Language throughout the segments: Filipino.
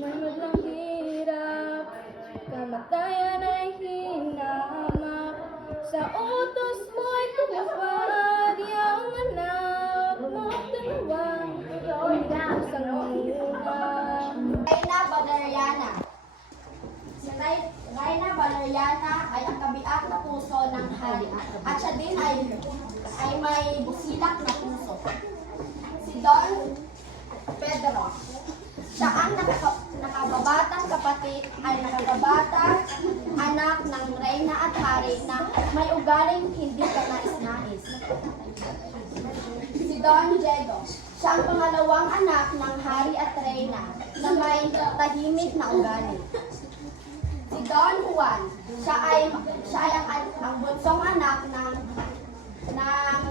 Mahirap hirap, kamatayan ay hinamak. Sa utos mo'y tumupad, yang anak mo'y dalawang isang manguna. Reyna Valeriana. Si Reyna Valeriana ay ang kabiak na puso ng hari at siya din ay may busilak na puso. Si Don Pedro. Siya ang nakababatang kapatid ay nakababatang anak ng reyna at hari na may ugaling hindi kanais-nais. Si Don Diego. Siya ang pangalawang anak ng hari at reyna na may tahimik na ugali. Si Don Juan. Siya ay ang bunsong anak ng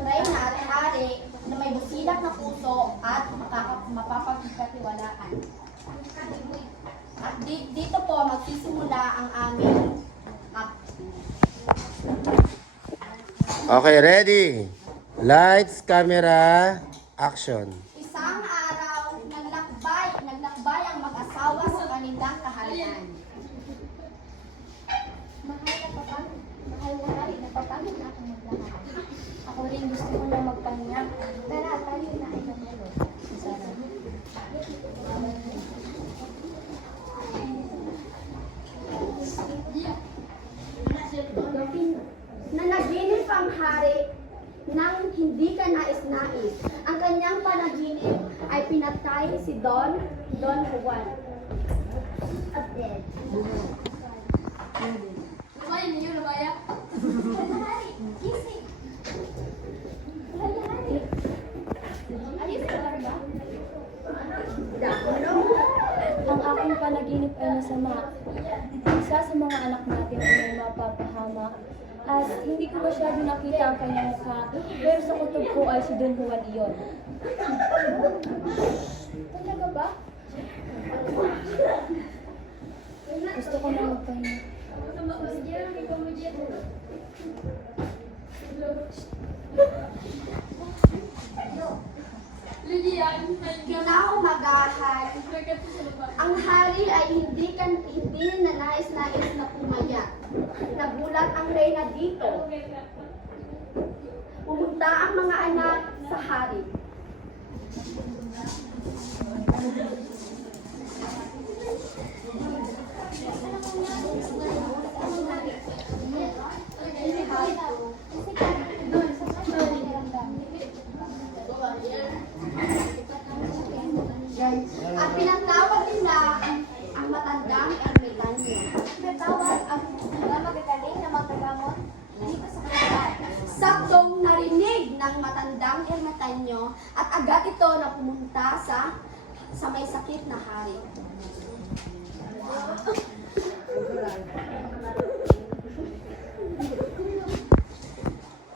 reyna at hari na may busilak na puso at mapapagkatiwalaan. At dito po magsisimula ang aming acting. Okay, ready? Lights, camera, action. Isang araw, naglakbay ang mag-asawa sa kanilang kaharian. Mahal na hari, napapagod na akong maglakad. Ako rin gusto ko na magpahinga. Tara, tayo na ay natulog. Sarah. Nanaginip ang hari nang hindi ka nais-nais. Ang kanyang panaginip ay pinatay si Don Juan. At dead. Lumaya ninyo, lumaya. Hari, gising. Hari. Ayos ka lang ba? Ang aking panaginip ay masama. Isa sa mga anak natin ay may mapapahamak. At hindi ko masyado nakita ang kanyang mukha, pero sa kutob ko ay si Don Juan iyon. Talaga ba? Gusto ko na magpahinga. Kinaumagahan, ang hari ay hindi na nais-nais na pumayat. Nagulat ang reyna dito. Pumunta ang mga anak sa hari. At pinatawag nila ang matandang ermitanyo. Natawag ang magagaling na magkagamot dito sa kanila. Saktong narinig ng matandang ermitanyo at agad ito na pumunta sa may sakit na hari.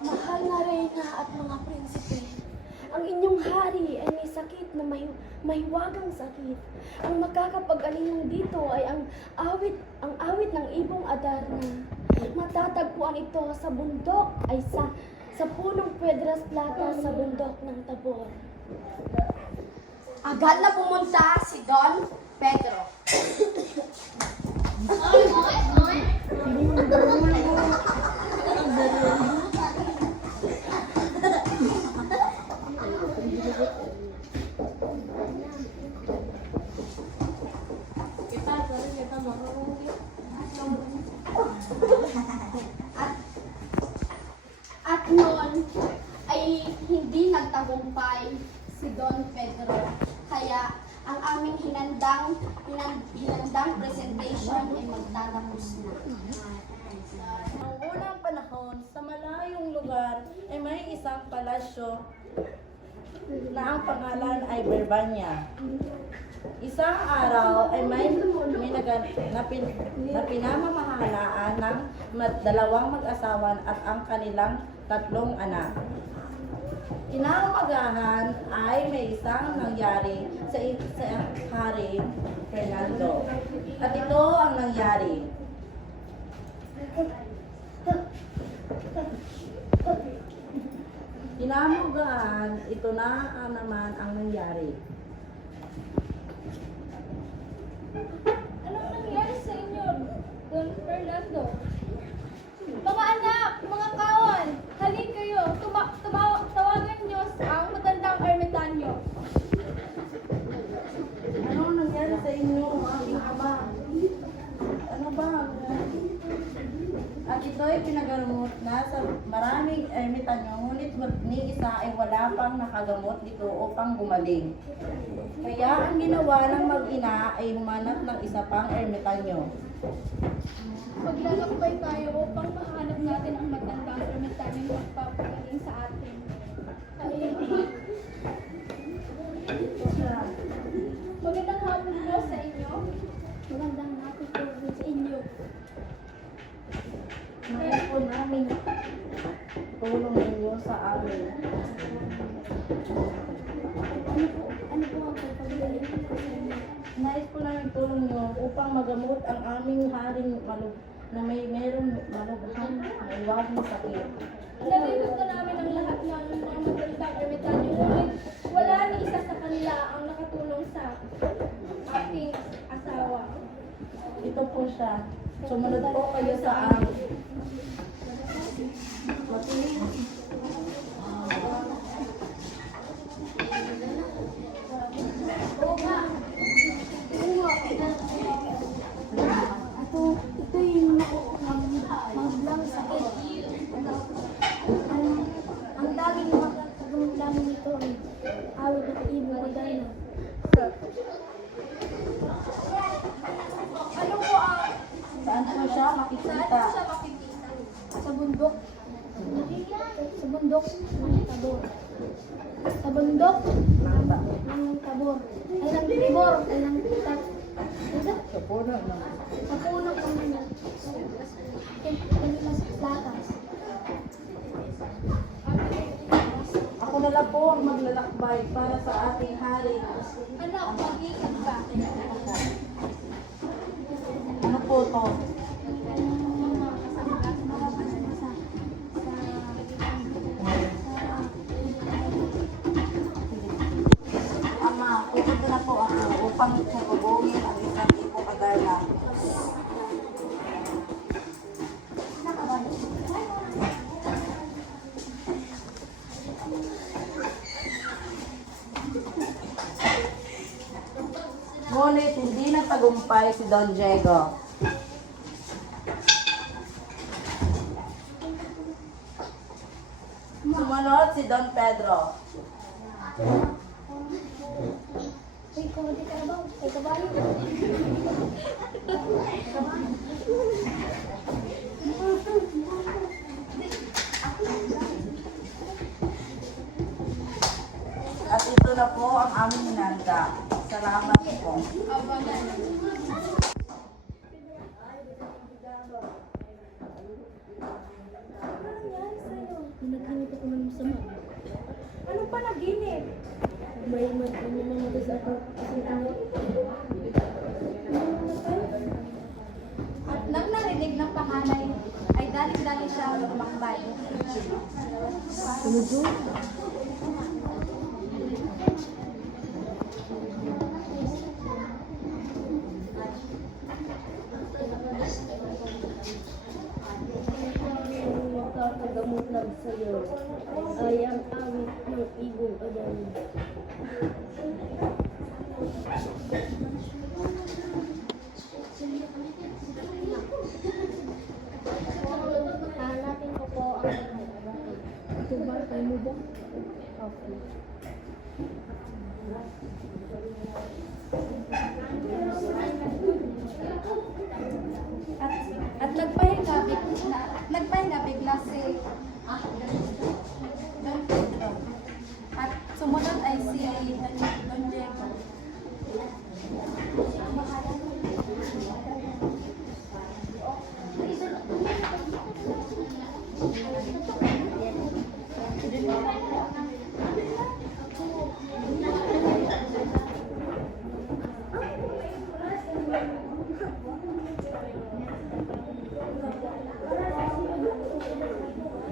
Mahal na reyna at mga prinsipe, ang inyong hari ay may sakit na mahiwagang sakit. Ang makakapag-alingong dito ay ang awit ng ibong Adarna. Matatagpuan ito sa bundok ay sa punong Piedras Plata sa bundok ng Tabor. Agad na pumunta si Don Pedro. At noon ay hindi nagtagumpay si Don Pedro. Kaya ang aming hinandang presentation ay magtatapos na. Noong unang panahon, sa malayong lugar ay may isang palasyo na ang pangalan ay Berbanya. Isang araw ay may pinamamahalaan ng dalawang mag-asawa at ang kanilang 3 anak. Kinaumagahan ay may isang nangyari sa hari Fernando. At ito ang nangyari. Kinaumagahan, ito na naman ang nangyari. ito'y pinagamot na sa maraming ermitanyo, ngunit ni isa ay wala pang nakagamot dito upang gumaling. Kaya ang ginawa ng mag-ina ay humanap ng isa pang ermitanyo. Maglalakbay tayo upang mahanap natin ang matandang ermitanyong magpapagaling sa atin. Magandang hapon po sa inyo. Magandang hapon po sa inyo. Nais po namin tulong ninyo sa amin. Ano po ang pagpagaling ko sa inyo? Nais po namin tulong nyo upang magamot ang aming haring na mayroong malubhang maiwaging sakit. Nalilog na namin ang lahat ng mga matandang ermitanyo, ngunit wala ni isa sa kanila ang nakatulong sa ating asawa. Ito po siya. Sumunod po kayo sa amin. Oo nga. Ito yung maglang sakit. Ang daming magkagamot namin ito ay awit at ibong magana. Ano po ang Saan po siya makikita? makikita? Sa bundok. Sa bundok ng Tabor. Sa bundok ng Tabor. Ay ng Tibor. Ay ng Sa puno na. sa puno ng kanilang lakas. Ako na lang po ang maglalakbay para sa ating hari. Anak, mag-iingat ka. Ano po to? Ama, pupunta na po ako upang sababungin ang isang ibong adarna. Ngunit hindi nagtagumpay si Don Diego. Sumunod si Don Pedro. Uy, kung hindi ka na ba? Ay, kabayo. At ito na po ang aming hinanda. Salamat po. Naghanap ako ng masama. Anong panaginip? May mamatay sa ako. At nang narinig ng panganay, ay dali-dali siya tumakbay. Makagamot lang sa'yo ay ang awit ng ibong adami. Hanapin ko po ang ito ba? Kaya mo ba? Okay. At nagpahinga bigla si Don Pedro. At sumunod ay si Don Diego.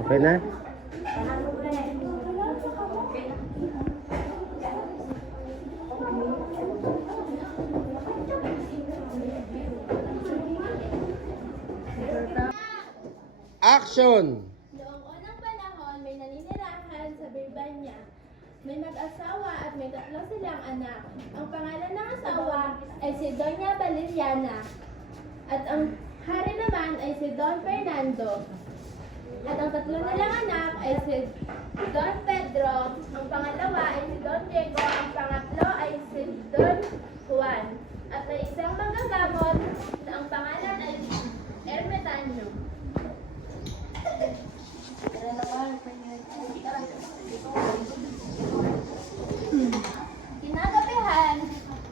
Okay na? Action! Noong unang panahon, may naninirahan sa Birbanya. May mag-asawa at may 3 silang anak. Ang pangalan ng asawa ay si Doña Valeriana. At ang hari naman ay si Don Fernando. At ang tatlo nilang anak ay si Don Pedro, ang pangalawa ay si Don Diego, ang pangatlo ay si Don Juan. At may isang manggagamot na ang pangalan ay Ermetanyo. Kinagabihan,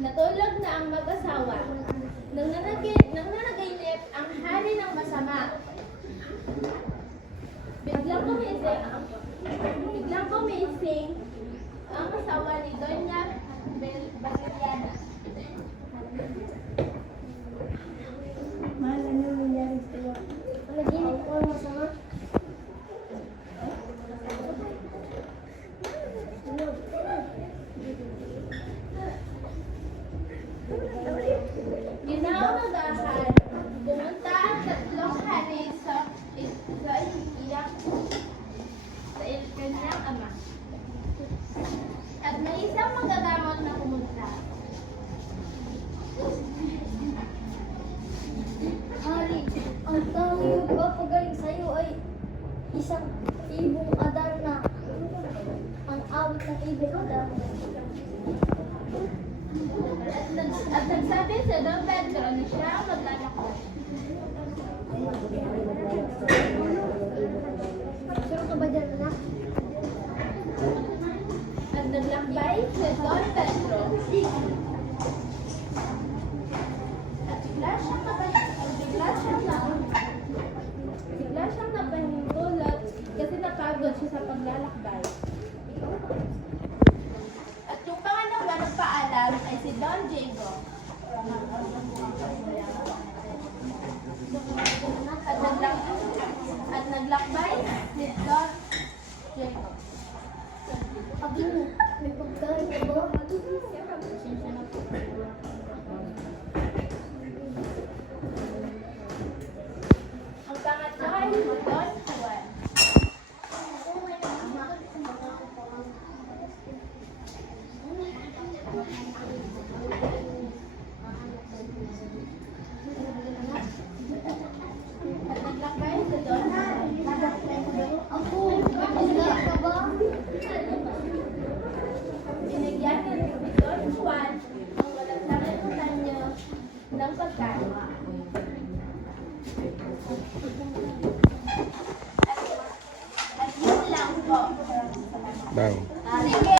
natulog na ang mag-asawa. Nang nanaginip ang hari ng masama. Biglang gumising ang asawa ni Doña Valeriana. Mahal, ano nangyari sa'yo? Panaginip ko ang masama. Ginawagahan, pumunta ang tatlong hari sa kanyang ama. At may isang manggagamot na pumunta. Hari, ang tanging magpapagaling sa'yo ay isang ibong adar na ang awit ng ibong adar. At nagsabi sa Don Pedro na siya ang maglalakbay. Sure ka ba dyan, anak? At naglakbay si Don Pedro. At bigla siyang napahintulot kasi napagod siya sa paglalakbay. At yung pangalawa nagpaalam ay si Don Diego. At naglakbay si Don Diego. Abi, may pagkain ka ba? Ang pangatlo ay si Don Juan. At naglakbay si Don Juan. Ako, may pagkain ka ba? Binigyan ni Don Juan ang walang nakalimutan niyo ng pagkain. At yun lang po. Daw. Sige.